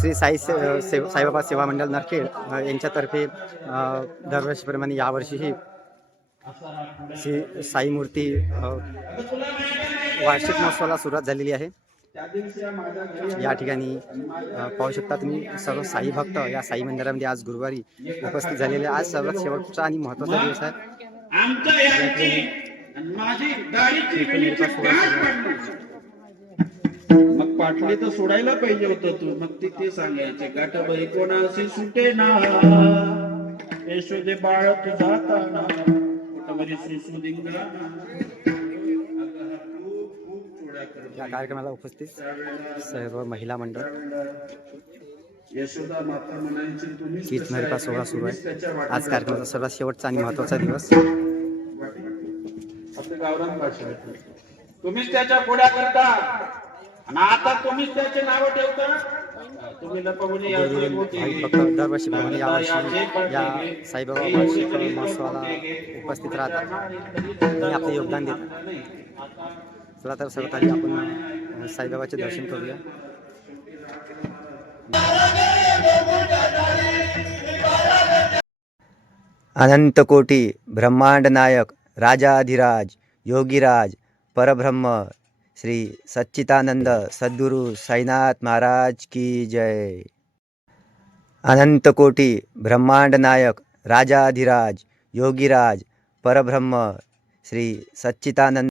श्री साई से सेव साईबाबा सेवा मंडळ नरखेड यांच्यातर्फे दरवर्षीप्रमाणे यावर्षीही श्री साई मूर्ती वार्षिक महोत्सवाला सुरुवात झालेली आहे. या ठिकाणी पाहू शकता तुम्ही सर्व साई भक्त या साई मंदिरामध्ये आज गुरुवारी उपस्थित झालेले. आज सर्वात शेवटचा आणि महत्त्वाचा दिवस आहे. पाटले तर सोडायला पाहिजे होतं तू. मग ते ते सांगायचे गाठ बरी कोणाशी सुटे ना? यशोदे बाळ तुझा ताना पोटावरी या कार्यक्रमाला उपस्थित सर्व महिला मंडळ. यशोदा माता म्हणायची तुम्ही कीच नरिका सोहळा सुरू आहे. आज कार्यक्रमाचा सर्वात शेवटचा आणि महत्त्वाचा दिवस. गावरान. तुम्हीच त्याच्या पुढ्या करता. आणि आता तुम्हीच त्याचे नाव ठेवता. तुम्ही लपवून भक्त दरवर्षीप्रमाणे यावर्षी या साईबाबा वार्षिक महोत्सवाला उपस्थित राहतात. आणि आपले योगदान देतात चला तर सर्वात आधी आपण साईबाबाचे दर्शन करूया. अनंतकोटी ब्रह्मांड नायक राजाधिराज योगीराज परब्रह्म श्री सच्चिदानंद सद्गुरु साईनाथ महाराज की जय। अनंतकोटी ब्रह्मांड नायक राजाधिराज योगीराज परब्रह्म श्री सच्चिदानंद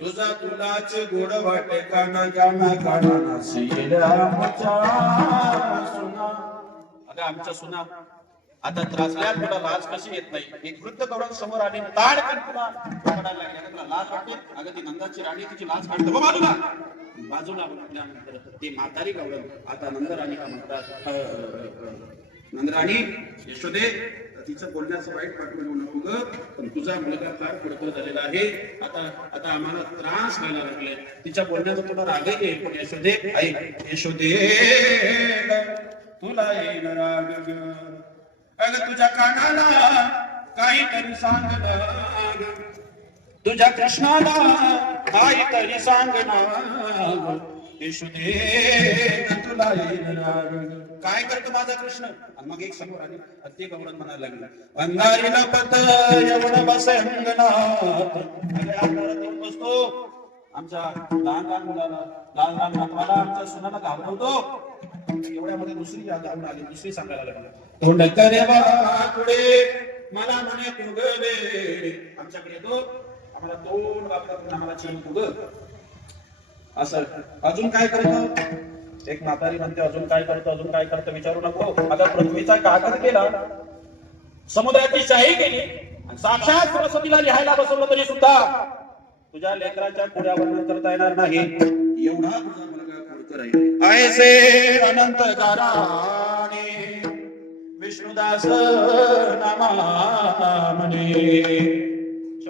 तुझा तुलाच गोड वाटे काना काना काना आमच्या सुना. अगं आमच्या सुना आता त्रासल्या तुला लाज कशी येत नाही? एक वृद्ध गौरव समोर आली ताड कर तुला पकडायला लागली. अगं तुला लाज वाटते? अगं ती नंदाची राणी तिची लाज काढते. बाजूला. बाजूला म्हटल्यानंतर ते म्हातारी गौरव आता नंदराणी का म्हणतात? नंदराणी यशोदे तिचं बोलण्याचं वाईट वाटू नको ग. पण तुझा मुलगा फार पुढकर झालेला आहे. आता आता आम्हाला त्रास व्हायला लागलाय. तिच्या बोलण्याचा तुला रागही येईल. पण यशोदे आई यशोदे तुला येईल राग अग तुझ्या कानाला काहीतरी सांग तुझ्या कृष्णाला काहीतरी सांग ना यशोदे तुला येईल काय करतो माझा कृष्ण? आणि मग एक समोर आली अति गौरव म्हणायला लागला अंगारीला पत एवढं बसे बसतो. आमच्या लहान लहान मुलाला लहान लहान नातवाला आमच्या सुनाला घाबरवतो. एवढ्यामध्ये दुसरी जाऊन आली दुसरी सांगायला लागली. तोंड करे पुढे मला म्हणे तू आमच्याकडे येतो. आम्हाला तोंड वापरत आम्हाला चिन तू असं. अजून काय करतो? एक म्हातारी म्हणते अजून काय करतो? अजून काय करतो? विचारू नको. आता पृथ्वीचा कागद केला. समुद्राची शाही केली. आणि साक्षात सरस्वतीला लिहायला बसवलं तरी सुद्धा तुझ्या लेकराच्या पुढ्यावर करता येणार नाही. एवढा तुझा मुलगा ऐसे अनंत गाराने विष्णुदास नामा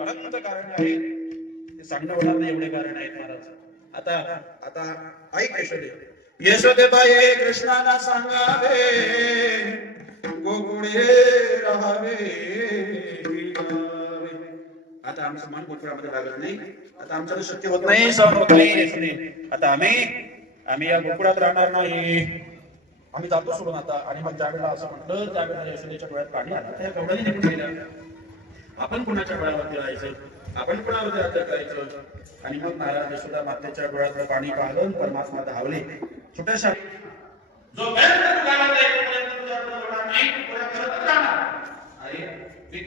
अनंत कारण आहे ते सांगणं होणार नाही एवढे कारण आहेत महाराज. आता आता ऐक यशोदे. यशोदे बाई कृष्णाला सांगावे गोकुळे राहावे आता आमचं मन गोकुळामध्ये लागत नाही. आता आमचं शक्य होत नाही सहन होत नाही आता आम्ही आम्ही या गोकुळात राहणार नाही. आम्ही जातो सोडून आता. आणि मग ज्यावेळेला असं म्हटलं त्यावेळेला यशोदेच्या डोळ्यात पाणी आलं. त्या कवड्याने निघून गेल्या. आपण कुणाच्या डोळ्यावरती राहायचं? आपण कुणावरती राज्य करायचं? आणि मग महाराज यशोदा मातेच्या डोळ्यातलं पाणी पाहलं परमात्मा धावले. छोट्याशा जोपर्यंत तू तुझ्याकडे नाही अरे मी